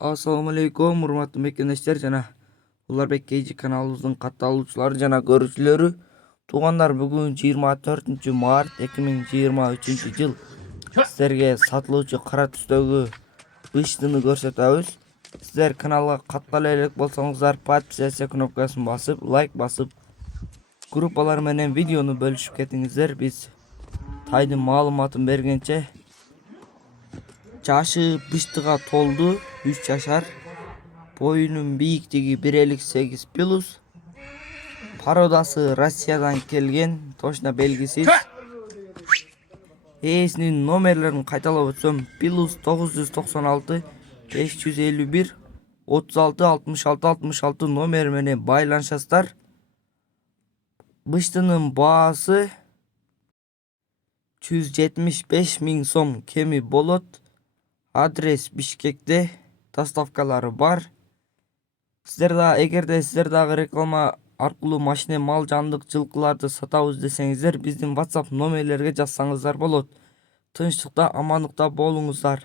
Assalamu alaikum, урматтуу мекендештер жана Уларбек KG каналыбыздын катталуучулары жана көрүүчүлөрү. Туугандар, бүгүн 24 март 2023 жыл. Сиздерге сатылуучу кара түстөгү быштыны көрсөтөбүз. Сиздер каналга каттала элек болсоңуздар, подписаться кнопкасын басып, лайк басып, группалар менен видеону бөлүшүп кетиңиздер. Биз тайдын маалыматын бергенче жашы быштыга толду, 3 жашар. Боюнун бийиктиги 1,58+. Пародасы Россиядан келген, точно белгисиз. Ээсинин номерлерин кайталап өтсөм, +996 551 36 66 66 номер менен байланышасыздар. Быштынын баасы 175 000 сом кеми болот. Адрес Бишкекте, доставкалары бар. Эгерде сиздер дагы реклама аркылуу машина, мал, жандык, жылкыларды сатабыз десеңиздер, биздин WhatsApp номерлерге жазсаңыздар болот. Тынчтыкта, амандыкта болуңуздар.